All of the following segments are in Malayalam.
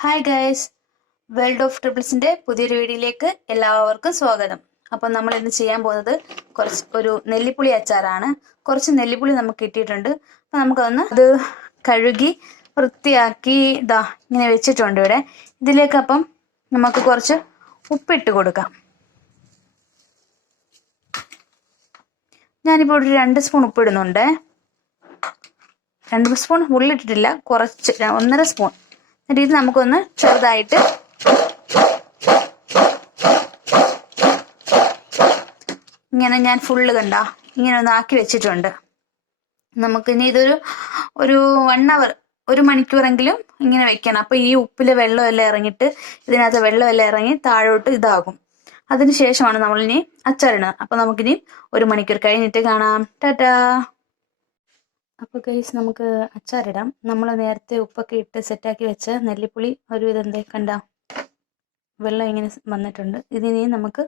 ഹായ് ഗൈസ് വേൾഡ് ഓഫ് ട്രിപ്പിൾസിന്റെ പുതിയൊരു വീഡിയോയിലേക്ക് എല്ലാവർക്കും സ്വാഗതം. അപ്പം നമ്മൾ ഇന്ന് ചെയ്യാൻ പോകുന്നത് കുറച്ച് ഒരു നെല്ലിപ്പുളി അച്ചാറാണ്. കുറച്ച് നെല്ലിപ്പുളി നമുക്ക് കിട്ടിയിട്ടുണ്ട്. അപ്പം നമുക്കതൊന്ന് അത് കഴുകി വൃത്തിയാക്കി ഇതാ ഇങ്ങനെ വെച്ചിട്ടുണ്ട് ഇവിടെ. ഇതിലേക്ക് അപ്പം നമുക്ക് കുറച്ച് ഉപ്പിട്ട് കൊടുക്കാം. ഞാനിപ്പോൾ ഒരു രണ്ട് സ്പൂൺ ഉപ്പിടുന്നുണ്ട് രണ്ട് സ്പൂൺ ഉള്ളിട്ടിട്ടില്ല കുറച്ച് ഒന്നര സ്പൂൺ. എന്നിട്ട് ഇത് നമുക്കൊന്ന് ചെറുതായിട്ട് ഇങ്ങനെ ഞാൻ ഫുള്ള് കണ്ട? ഇങ്ങനെ ഒന്ന് ആക്കി വെച്ചിട്ടുണ്ട്. നമുക്ക് ഇനി ഇതൊരു ഒരു വൺ അവർ ഒരു മണിക്കൂറെങ്കിലും ഇങ്ങനെ വെക്കണം. അപ്പൊ ഈ ഉപ്പിലെ വെള്ളമെല്ലാം ഇറങ്ങിയിട്ട് ഇതിനകത്ത് വെള്ളമെല്ലാം ഇറങ്ങി താഴോട്ട് ഇതാകും. അതിനുശേഷമാണ് നമ്മളിനി അച്ചാറിടുന്നത്. അപ്പൊ നമുക്കിനി ഒരു മണിക്കൂർ കഴിഞ്ഞിട്ട് കാണാം. ടാറ്റാ! അപ്പോൾ ഗൈസ് നമുക്ക് അച്ചാറിടാം. നമ്മൾ നേരത്തെ ഉപ്പൊക്കെ ഇട്ട് സെറ്റാക്കി വെച്ച നെല്ലിപ്പുളി ഒരു ഇതെന്തേ കണ്ട? വെള്ളം ഇങ്ങനെ വന്നിട്ടുണ്ട്. ഇതിനി നമുക്ക്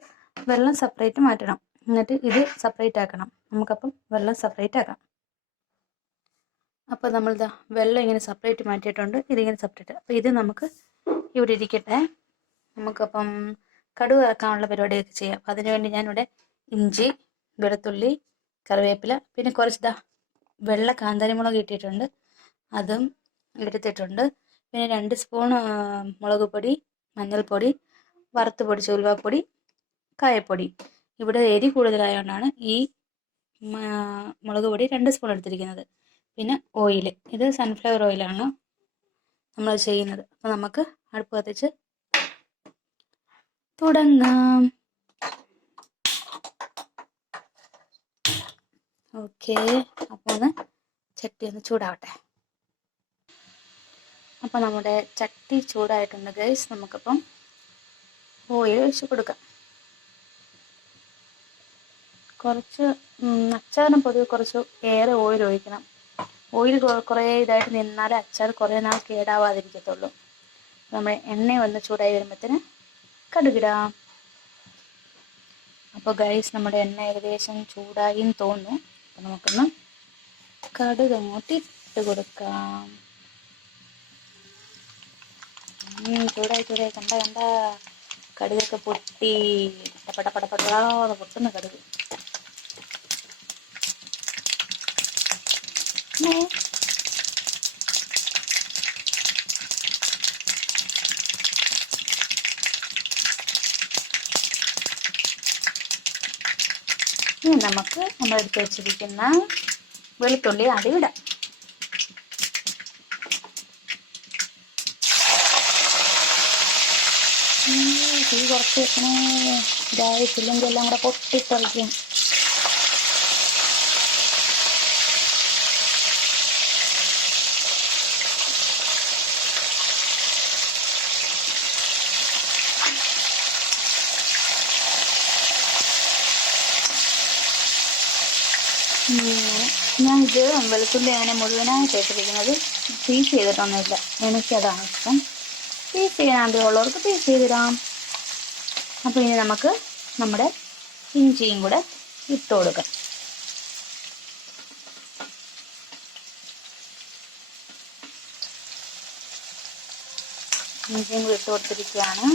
വെള്ളം സെപ്പറേറ്റ് മാറ്റണം. എന്നിട്ട് ഇത് സെപ്പറേറ്റ് ആക്കണം. നമുക്കപ്പം വെള്ളം സെപ്പറേറ്റ് ആക്കാം. അപ്പോൾ നമ്മളിതാ വെള്ളം ഇങ്ങനെ സെപ്പറേറ്റ് മാറ്റിയിട്ടുണ്ട്. ഇതിങ്ങനെ സെപ്പറേറ്റ് അപ്പോൾ ഇത് നമുക്ക് ഇവിടെ ഇരിക്കട്ടെ. നമുക്കപ്പം കടുവ് ഇറക്കാനുള്ള പരിപാടിയൊക്കെ ചെയ്യാം. അപ്പം അതിനുവേണ്ടി ഞാനിവിടെ ഇഞ്ചി വെളുത്തുള്ളി കറിവേപ്പില പിന്നെ കുറച്ച് വെള്ള കാന്താരിമുളക് ഇട്ടിട്ടുണ്ട്. അതും എടുത്തിട്ടുണ്ട്. പിന്നെ രണ്ട് സ്പൂൺ മുളക് പൊടി മഞ്ഞൾപ്പൊടി വറുത്ത് പൊടി ഉലുവാപ്പൊടി കായപ്പൊടി. ഇവിടെ എരി കൂടുതലായതുകൊണ്ടാണ് ഈ മുളക് പൊടി രണ്ട് സ്പൂൺ എടുത്തിരിക്കുന്നത്. പിന്നെ ഓയിൽ ഇത് സൺഫ്ലവർ ഓയിലാണ് നമ്മൾ ചെയ്യുന്നത്. അപ്പോൾ നമുക്ക് അടുപ്പ് കത്തിച്ച് തുടങ്ങാം. ഓക്കെ. അപ്പോൾ ഒന്ന് ചട്ടി ഒന്ന് ചൂടാവട്ടെ. അപ്പോൾ നമ്മുടെ ചട്ടി ചൂടായിട്ടുണ്ട് ഗൈസ് നമുക്കിപ്പം ഓയിൽ ഒഴിച്ച് കൊടുക്കാം. കുറച്ച് അച്ചാറിന് പൊതുവെ കുറച്ച് ഏറെ ഓയിൽ ഒഴിക്കണം. ഓയിൽ കുറേ ഇതായിട്ട് നിന്നാലേ അച്ചാർ കുറേ നാൾ കേടാവാതിരിക്കത്തുള്ളൂ. നമ്മൾ എണ്ണ വന്ന് ചൂടായി വരുമ്പോഴത്തേന് കടുകിടാം. അപ്പോൾ ഗൈസ് നമ്മുടെ എണ്ണ ഏകദേശം ചൂടായി തോന്നുന്നു. അപ്പം നമുക്കൊന്ന് കടുക് അങ്ങോട്ട് ഇട്ട് കൊടുക്കാം. ചൂടായി ചൂടായി. കണ്ട കണ്ട. കടുകൊക്കെ പൊട്ടി. പട പടപടാതെ പൊട്ടുന്ന കടുക്. ഇനി നമുക്ക് നമ്മൾ എടുത്ത് വെച്ചിരിക്കുന്ന വെളുത്തുള്ളി അടിയിടാം. തീ കുറച്ച് വെക്കണേ. ഇതായിട്ടില്ലെങ്കിൽ എല്ലാം കൂടെ പൊട്ടിത്തെറിക്കും. ഞാൻ ഇത് വെളുത്തുള്ളി അങ്ങനെ മുഴുവനായിട്ട് ഇട്ടിരിക്കുന്നത് പീസ് ചെയ്തിട്ടൊന്നുമില്ല. എനിക്കതാണ് ഇഷ്ടം. പീസ് ചെയ്യാൻ ആഗ്രഹമുള്ളവർക്ക് പീസ് ചെയ്തിടാം. അപ്പോൾ ഇനി നമുക്ക് നമ്മുടെ ഇഞ്ചിയും കൂടെ ഇട്ട് കൊടുക്കാം. ഇഞ്ചിയും കൂടി ഇട്ട് കൊടുത്തിരിക്കുകയാണ്.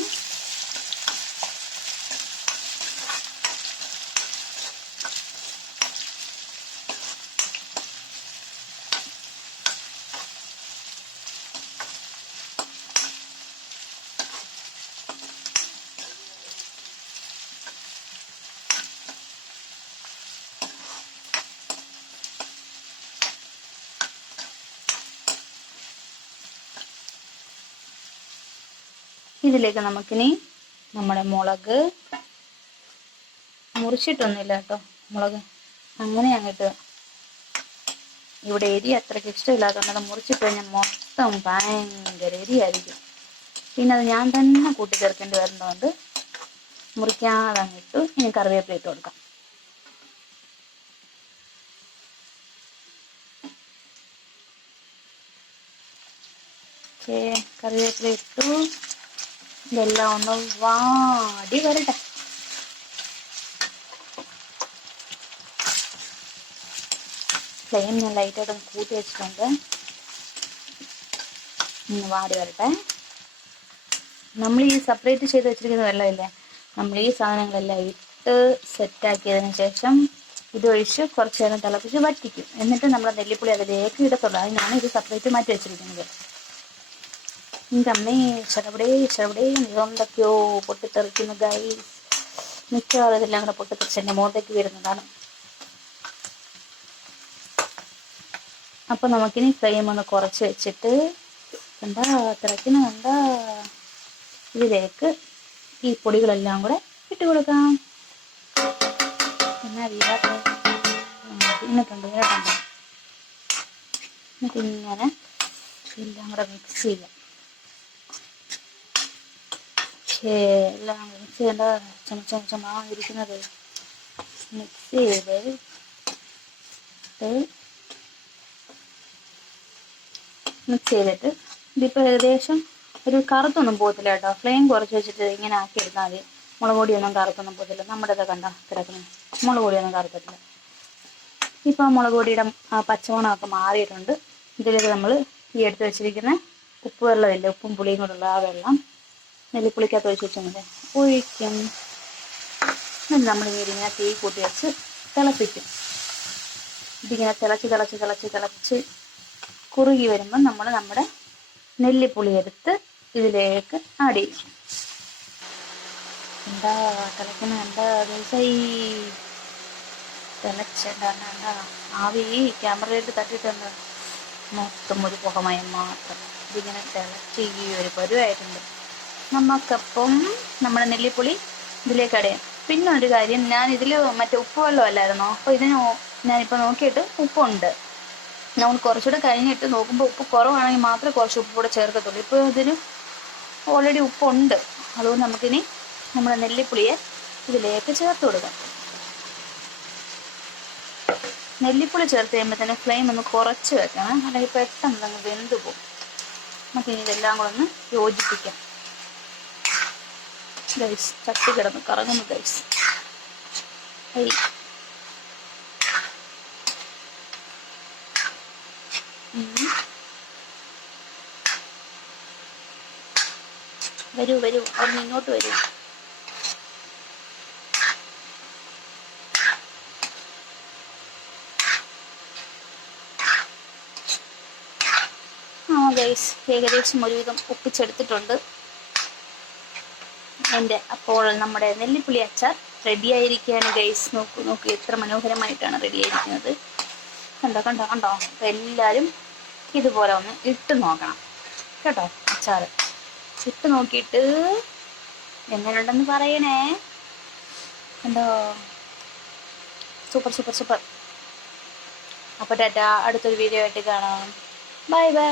ഇതിലേക്ക് നമുക്കിനി നമ്മുടെ മുളക് മുറിച്ചിട്ടൊന്നുമില്ല കേട്ടോ. മുളക് അങ്ങനെ അങ്ങോട്ട് ഇവിടെ എരി അത്രയ്ക്ക് ഇഷ്ടമില്ലാത്തതുകൊണ്ട് അത് മുറിച്ചിട്ട് കഴിഞ്ഞാൽ മൊത്തം ഭയങ്കര എരിയായിരിക്കും. പിന്നെ അത് ഞാൻ തന്നെ കൂട്ടി ചേർക്കേണ്ടി വരുന്നതുകൊണ്ട് മുറിക്കാതെ അങ്ങിട്ടു ഇനി കറിവേപ്പില ഇട്ട് കൊടുക്കാം. കറിവേപ്പില ഇട്ടു. ഇതെല്ലാം ഒന്ന് വാടി വരട്ടെ. ഫ്ലെയിം ഞാൻ ലൈറ്റായിട്ട് ഒന്ന് കൂട്ടി വെച്ചിട്ടുണ്ട്. ഒന്ന് വാടി വരട്ടെ. നമ്മൾ ഈ സെപ്പറേറ്റ് ചെയ്ത് വെച്ചിരിക്കുന്ന വെള്ളമില്ലേ നമ്മൾ ഈ സാധനങ്ങളെല്ലാം ഇട്ട് സെറ്റാക്കിയതിന് ശേഷം ഇതൊഴിച്ച് കുറച്ച് നേരം തിളപ്പിച്ച് വറ്റിക്കും. എന്നിട്ട് നമ്മൾ നെല്ലിപ്പുളി അതിലേക്ക് ഇടത്തുള്ളൂ. അതിനാണ് ഇത് സെപ്പറേറ്റ് മാറ്റി വെച്ചിരിക്കുന്നത്. എന്റെ അമ്മേ ചടപടേ ചെറുപടേ എന്തൊക്കെയോ പൊട്ടിത്തെറിക്കുന്നു ഗൈ മിക്കവാറും ഇതെല്ലാം കൂടെ പൊട്ടിത്തെറിച്ച് എന്റെ മുഖത്തേക്ക് വരുന്നതാണ് അപ്പോൾ നമുക്കിനി ഫ്ലെയിം ഒന്ന് കുറച്ച് വെച്ചിട്ട് എന്താ തിളയ്ക്കുന്നുണ്ടാ ഇതിലേക്ക് ഈ പൊടികളെല്ലാം കൂടെ ഇട്ട് കൊടുക്കാം. പിന്നെ വീഴാത്ത ഇന്നിട്ടുണ്ട് ഇന്നിട്ടുണ്ട് എന്നിട്ട് ഇങ്ങനെ എല്ലാം കൂടെ മിക്സ് ചെയ്യാം. പക്ഷേ എല്ലാം മിക്സ് ചെയ്യേണ്ട ചുമ ചുമ മിക്സ് ചെയ്ത് മിക്സ് ചെയ്തിട്ട് ഇതിപ്പോൾ ഏകദേശം ഒരു കറുത്തൊന്നും പോകത്തില്ല കേട്ടോ. ഫ്ലെയിം കുറച്ച് വെച്ചിട്ട് ഇങ്ങനെ ആക്കി എടുത്താൽ മതി. മുളക് പൊടിയൊന്നും കറുത്തൊന്നും പോകത്തില്ല. നമ്മുടെ ഇതൊക്കെ കണ്ട കിടക്കുന്നത് മുളക് പൊടിയൊന്നും കറുത്തിട്ടില്ല ഇപ്പോൾ മുളക് പൊടിയുടെ ആ പച്ചമണമൊക്കെ മാറിയിട്ടുണ്ട്. ഇതിലേക്ക് നമ്മൾ ഈ എടുത്ത് വെച്ചിരിക്കുന്ന ഉപ്പ് വെള്ളമില്ല ഉപ്പും പുളിയും കൂടെയുള്ള ആ വെള്ളം നെല്ലിപ്പുളിക്കകത്ത് ഒഴിച്ച് വെച്ചാൽ ഒഴിക്കും. എന്നിട്ട് നമ്മൾ ഇങ്ങനെ തീ കൂട്ടി വെച്ച് തിളപ്പിക്കും. ഇതിങ്ങനെ തിളച്ച് തിളച്ച് തിളച്ച് തിളച്ച് കുറുകി വരുമ്പോൾ നമ്മൾ നമ്മുടെ നെല്ലിപ്പുളി എടുത്ത് ഇതിലേക്ക് ആഡ് ചെയ്യും. എന്താ തിളക്കുന്ന എന്താ ദിവസമായി തിളച്ചെന്താ എന്താ ആവി ക്യാമറയിൽ തട്ടിയിട്ടുണ്ട്. മൊത്തം ഒരു പുകമയം മാത്രം. ഇതിങ്ങനെ തിളച്ച് ഈ ഒരു പരുവായിട്ടുണ്ട്. നമുക്കപ്പം നമ്മുടെ നെല്ലിപ്പുളി ഇതിലേക്ക് അടയാം. പിന്നെ ഒരു കാര്യം ഞാൻ ഇതിൽ മറ്റേ ഉപ്പ് വെള്ളം അല്ലായിരുന്നോ അപ്പോൾ ഇതിന് ഞാനിപ്പോൾ നോക്കിയിട്ട് ഉപ്പുണ്ട്. നമ്മൾ കുറച്ചുകൂടെ കഴിഞ്ഞിട്ട് നോക്കുമ്പോൾ ഉപ്പ് കുറവാണെങ്കിൽ മാത്രമേ കുറച്ച് ഉപ്പ് കൂടെ ചേർക്കത്തുള്ളൂ. ഇപ്പോൾ ഇതിന് ഓൾറെഡി ഉപ്പുണ്ട്. അതുകൊണ്ട് നമുക്കിനി നമ്മുടെ നെല്ലിപ്പുളിയെ ഇതിലേക്ക് ചേർത്ത് കൊടുക്കാം. നെല്ലിപ്പുളി ചേർത്ത് കഴിയുമ്പോൾ തന്നെ ഫ്ലെയിം ഒന്ന് കുറച്ച് വെക്കണം. അല്ലെങ്കിൽ പെട്ടെന്ന് അങ്ങ് വെന്ത് പോകും. നമുക്കിനി ഇതെല്ലാം കൂടെ ഒന്ന് യോജിപ്പിക്കാം. ഗൈസ് ചട്ടി കിടന്ന് കറങ്ങുന്നു ഗൈസ്. വരൂ വരൂ. അവിടെ ഇങ്ങോട്ട് വരൂ. ഏകദേശം ഒരുവിധം ഒപ്പിച്ചെടുത്തിട്ടുണ്ട്. എന്റെ അപ്പോൾ നമ്മുടെ നെല്ലിപ്പുളി അച്ചാർ റെഡി ആയിരിക്കുകയാണ്. ഗൈസ് നോക്കൂ നോക്കൂ എത്ര മനോഹരമായിട്ടാണ് റെഡി ആയിരിക്കുന്നത്. കണ്ടോ കണ്ടോ കണ്ടോ? എല്ലാവരും ഇതുപോലെ ഒന്ന് ഇട്ട് നോക്കണം. കേട്ടോ അച്ചാർ ഇട്ട് നോക്കിയിട്ട് എങ്ങനെയുണ്ടെന്ന് പറയണേ. കണ്ടോ? Super super super. അപ്പോൾ ടാറ്റ അടുത്തൊരു വീഡിയോ ആയിട്ട് കാണാം. Bye bye